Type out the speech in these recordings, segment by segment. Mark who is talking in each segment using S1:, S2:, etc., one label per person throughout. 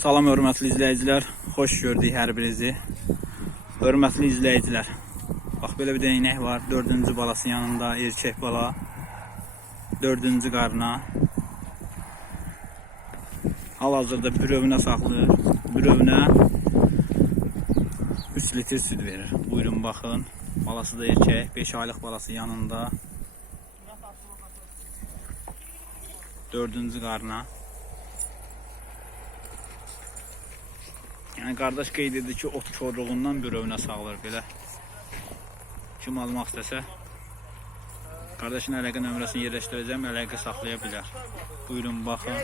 S1: Salam hörmətli izləyicilər. Xoş gördük hər birinizi. Hörmətli izləyicilər. Bax belə bir dənə inək var. 4-cü balası yanında, erkək bala. 4-cü qarına. Hal-hazırda bir övünə saxlayır. Bir övünə 3 litr süd verir. Buyurun baxın. Balası da erkək, 5 aylıq balası yanında. 4-cü qarına. Yəni qardaş qeyd edir ki, ot korluğundan bir övünə sağlar belə. Kim almaq istəsə qardaşın əlaqə nömrəsini yerləşdirəcəm, əlaqə saxlaya bilər. Buyurun baxın.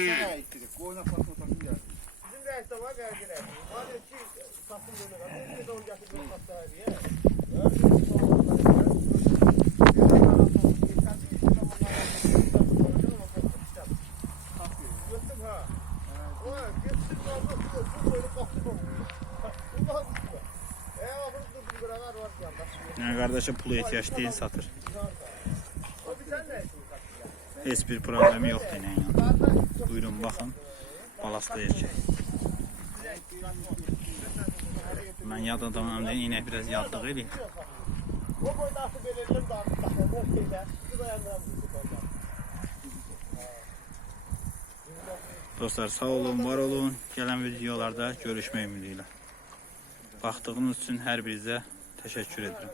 S2: Bize aittir. Koyuna patma takım ya.
S3: Bizim de işte var gayet gene. Var ya ki
S1: Buyurun baxın. Balası da erkək. Mən yad adamam deyin, inək biraz yadlıq eləyir.
S3: O boyda artık belirlerim de artık takımı şeyler. Şu dayanlar
S1: Dostlar sağ olun, var olun. Gələn videolarda görüşmək ümidi ilə. Baxdığınız üçün hər birinizə təşəkkür edirəm.